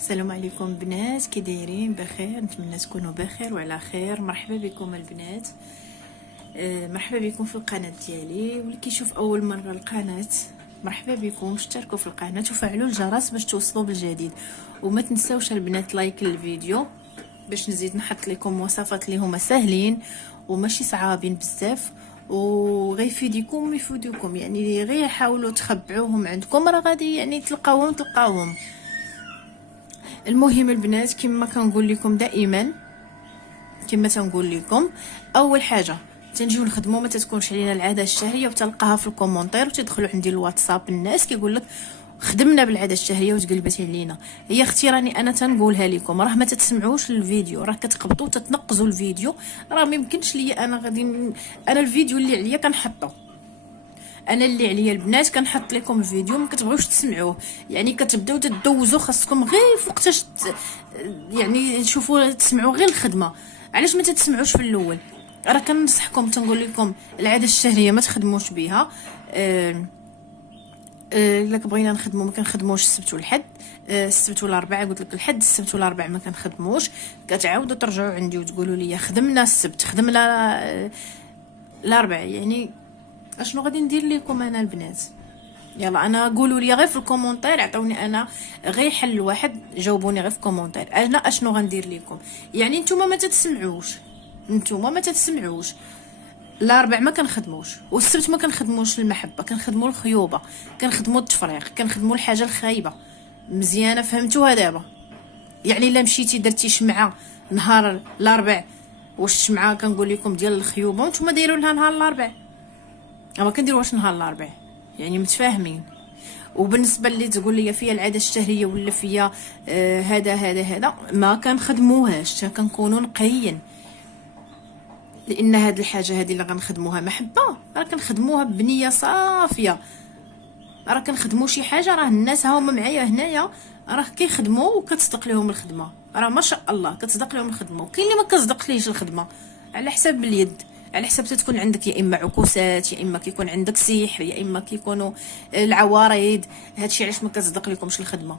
السلام عليكم بنات، كي دايرين؟ بخير؟ نتمنى تكونوا بخير وعلى خير. مرحبا بكم البنات. مرحبا بكم في القناه ديالي. واللي كيشوف اول مره القناه مرحبا بكم، اشتركوا في القناه وفعلوا الجرس باش توصلوا بالجديد. وما تنساوش البنات لايك للفيديو باش نزيد نحط لكم وصفات اللي هما ساهلين وماشي صعابين بزاف، وغيفيديكم ويفيدوكم. يعني غير حاولوا تخبعوهم عندكم، راه غادي يعني تلقاوهم. المهم البنات، كما كنقول لكم دائما، كما تنقول لكم، اول حاجه تنجيو نخدموا ما تتكونش علينا العاده الشهريه، وتلقاها في الكومونتير وتدخلوا عندي الواتساب الناس كيقول لك خدمنا بالعاده الشهريه وتقلبت علينا. هي اختي راني انا تنقولها لكم، راه ما تتسمعوش الفيديو، راه كتقبطوا تتنقزوا الفيديو. راه ما يمكنش ليا انا انا الفيديو اللي عليا كنحطه، انا اللي عليا البنات كنحط لكم الفيديو، ما كتبغيوش تسمعوه. يعني كتبداو تدوزوا، خاصكم غير فوقتاش يعني تشوفوا تسمعوا غير الخدمه. علاش ما تتسمعوش في الاول؟ راه كننصحكم، تنقول لكم العاده الشهريه ما تخدموش بها. الا بغينا نخدموا ما كنخدموش السبت والحد. السبت والاربعاء قلت لك، الحد السبت والاربعاء ما كنخدموش. كتعاودوا ترجعوا عندي وتقولوا لي خدمنا السبت، خدمنا الاربعاء. يعني اشنو غادي ندير لكم انا البنات؟ يلا انا قولوا لي غير في الكومونتير، عطوني انا غير حل واحد، جاوبوني غير في الكومونتير انا اشنو غندير لكم. يعني نتوما ما تتسمعوش، الاربع ما كنخدموش، والسبت ما كنخدموش المحبه، كنخدموا الخيوبه، كنخدموا التفريق، كنخدموا الحاجه الخايبه. مزيانه فهمتوها دابا؟ يعني الا مشيتي درتي شمعه نهار الاربع، واش الشمعه كنقول لكم ديال الخيوبه وانتم دايروا لها نهار الاربع، ما كنديروش نهار الاربع. يعني متفاهمين؟ وبالنسبه اللي تقول لي فيها العاده الشهريه ولا فيها هذا ما كنخدموهاش، كنكونوا نقيين. لان هاد الحاجه هذه اللي غنخدموها محبه، راه كنخدموها بنيه صافيه، راه كنخدموا شي حاجه، راه الناس هاهما معايا هنايا راه كيخدموا وكتصدق لهم الخدمه، راه ما شاء الله كتصدق لهم الخدمه. وكاين اللي ما كتصدق ليش الخدمه على حساب اليد، على حساب تكون عندك يا اما عكوسات، يا اما كيكون عندك سحر، يا اما كيكونوا العوارض. هادشي علاش ما كتصدق لكمش الخدمه،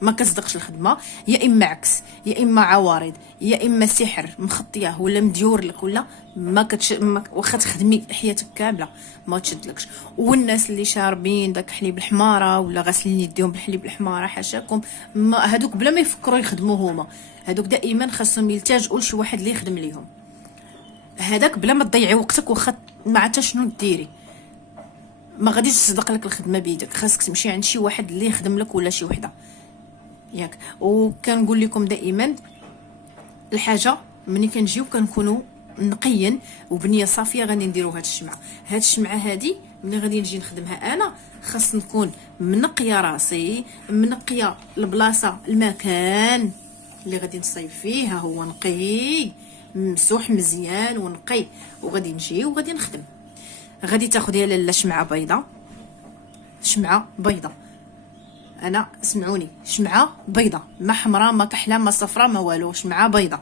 ما كتصدقش الخدمه. يا اما عكس، يا اما عوارض، يا اما سحر مخطيه ولا مديور لك، ولا واخا تخدمي حياتك كامله ما تشدلكش. والناس اللي شاربين داك حليب الحماره ولا غاسلين يديهم بالحليب الحماره، حاشاكم، هادوك بلا ما يفكروا يخدموا هما، هادوك دائما خاصهم يلتجئوا لشي واحد اللي يخدم ليهم. هذاك بلا ما تضيعي وقتك، واخا ما عرفت شنو ديري، ما غاديش تصدق لك الخدمه بيدك، خاصك تمشي عند شي واحد اللي يخدم لك ولا شي وحده ياك. وكنقول لكم دائما الحاجه ملي كنجيو كنكونوا نقيين وبنيه صافيه غادي نديروا هاد الشمعه هادي. ملي غادي نجي نخدمها انا خاص نكون منقيه راسي، منقيه البلاصه، المكان اللي غادي نصايب فيه هو نقي ممسوح مزيان ونقي. وغادي نجي وغادي نخدم. غادي تاخدي لاله شمعه بيضه. انا اسمعوني، شمعه بيضه، ما حمراء ما كحله ما صفراء ما والو، شمعه بيضه.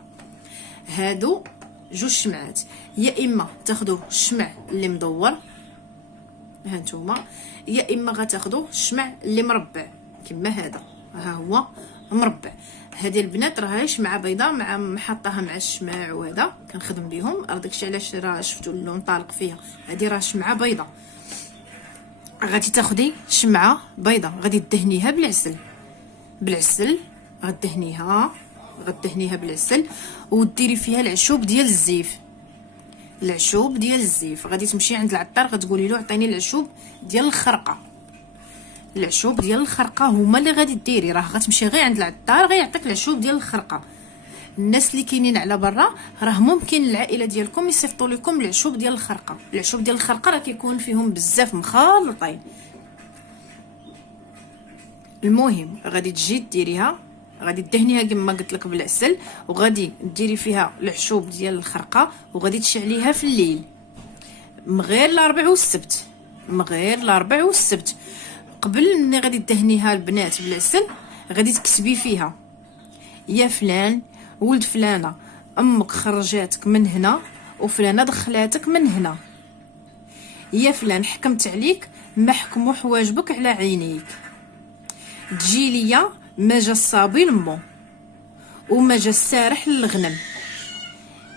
هادو جوج شمعات، يا اما تاخذوا الشمع اللي مدور هانتوما، يا اما غتاخذوا الشمع اللي مربع كما هذا، ها هو مربع. هذه البنات راه شمعه بيضاء مع محطاها مع الشماع، وهذا كنخدم بهم، راه داكشي علاش راه شفتوا اللون طالق فيها. هذه راه شمعه بيضاء. غادي تاخدي شمعه بيضاء، غادي تدهنيها بالعسل، غدهنيها بالعسل، وديري فيها العشوب ديال الزيف. غادي تمشي عند العطار غتقولي له عطيني العشوب ديال الخرقه هما اللي غادي ديري. راه غتمشي غير عند العطار غيعطيك العشوب ديال الخرقه. الناس اللي كاينين على برا راه ممكن العائله ديالكم يصيفطوا لكم العشوب ديال الخرقه، راه كيكون فيهم بزاف مخالطين. المهم غادي تجي ديريها، غادي تدهنيها كما قلت لك بالعسل، وغادي ديري فيها العشوب ديال الخرقه، وغادي تشعليها في الليل مغير الاربع والسبت. قبل ملي غادي تدهنيها البنات بالعسل غادي تكتبي فيها: يا فلان ولد فلانه، امك خرجاتك من هنا وفلانه دخلاتك من هنا. يا فلان حكمت عليك ما حكموا حواجبك على عينيك. تجي ليا ما جا الصابي لمو وما جا السارح للغنم.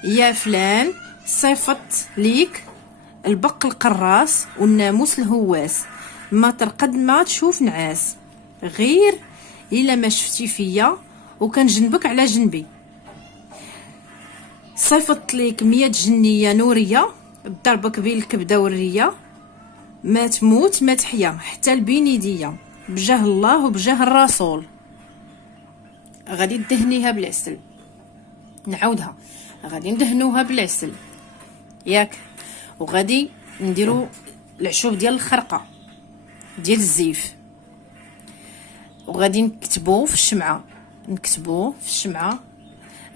يا فلان صيفط ليك البق القراص والناموس الهواس، ما ترقد ما تشوف نعاس، غير الا ما شفتي فيا وكان جنبك على جنبي. صيفط ليك 100 جنيه نوريه ضربك بين الكبده والريه، ما تموت ما تحيا حتى البين يديا، بجاه الله وبجاه الرسول. غادي دهنيها بالعسل، نعاودها، غادي ندهنوها بالعسل ياك، وغادي نديرو العشوب ديال الخرقه ديال الزيف، وغادي نكتبوه في الشمعه، نكتبوه في الشمعه.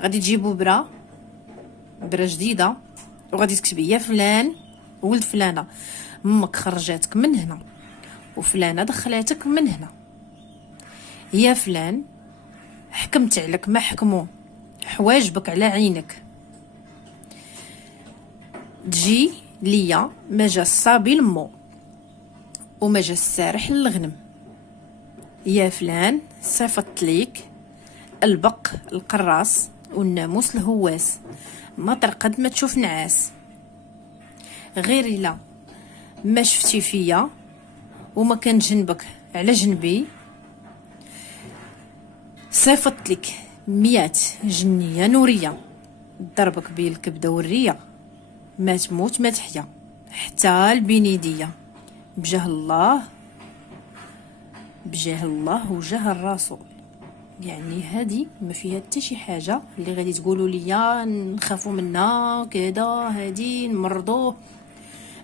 غادي تجيبوا برا جديده وغادي تكتبي يا فلان ولد فلانه، امك خرجاتك من هنا وفلانه دخلاتك من هنا. يا فلان حكمت عليك ما حكموا حواجبك على عينك، تجي ليا ما جا الصابي لمو وما جا السارح للغنم. يا فلان صيفط ليك البق القراص والناموس الهواس، ما ترقد ما تشوف نعاس، غير الا ما شفتي فيا وما كان جنبك على جنبي. صيفط لك 100 جنيه نوريه ضربك بين الكبده والريه، ما تموت ما تحيا حتى البنيديه، بجاه الله وجاه الرسول. يعني هذه ما فيها حتى شي حاجه اللي غادي تقولوا لي نخافوا منها كذا، هذه نمرضوه،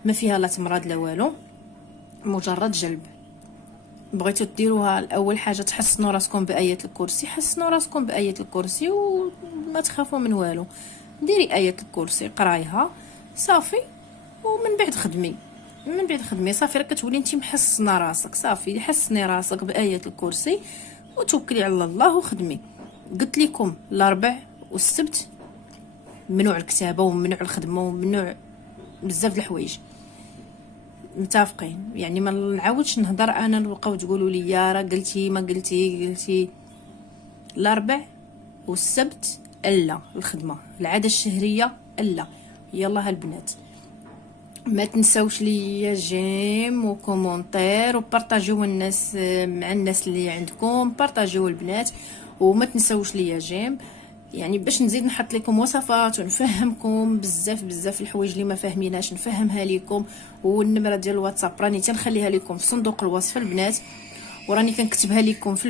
ما فيها لا تمرض لا والو، مجرد جلب. بغيتو ديروها اول حاجه تحسنوا راسكم بايه الكرسي، حسنوا راسكم بايه الكرسي وما تخافوا من والو. ديري ايه الكرسي قرايها صافي، ومن بعد خدمي صافي، راك كتولي انت محسنه راسك صافي. حسني راسك بايه الكرسي وتوكلي على الله وخدمي. قلت لكم الاربع والسبت ممنوع الكتابه وممنوع الخدمه وممنوع بزاف د الحوايج، متفقين؟ يعني ما نعاودش نهضر انا نبقاو تقولوا لي راه قلتي ما قلتي. الاربع والسبت الا الخدمه، العاده الشهريه الا. يلا هالبنات ما تنساوش لي جيم وكومونتير وبارطاجيو الناس مع الناس اللي عندكم، بارطاجيو البنات، وما تنساوش لي جيم، يعني باش نزيد نحط لكم وصفات ونفهمكم بزاف الحوايج اللي ما فاهميناش نفهمها لكم. والنمره ديال الواتساب راني تنخليها لكم في صندوق الوصف البنات، وراني كنكتبها لكم في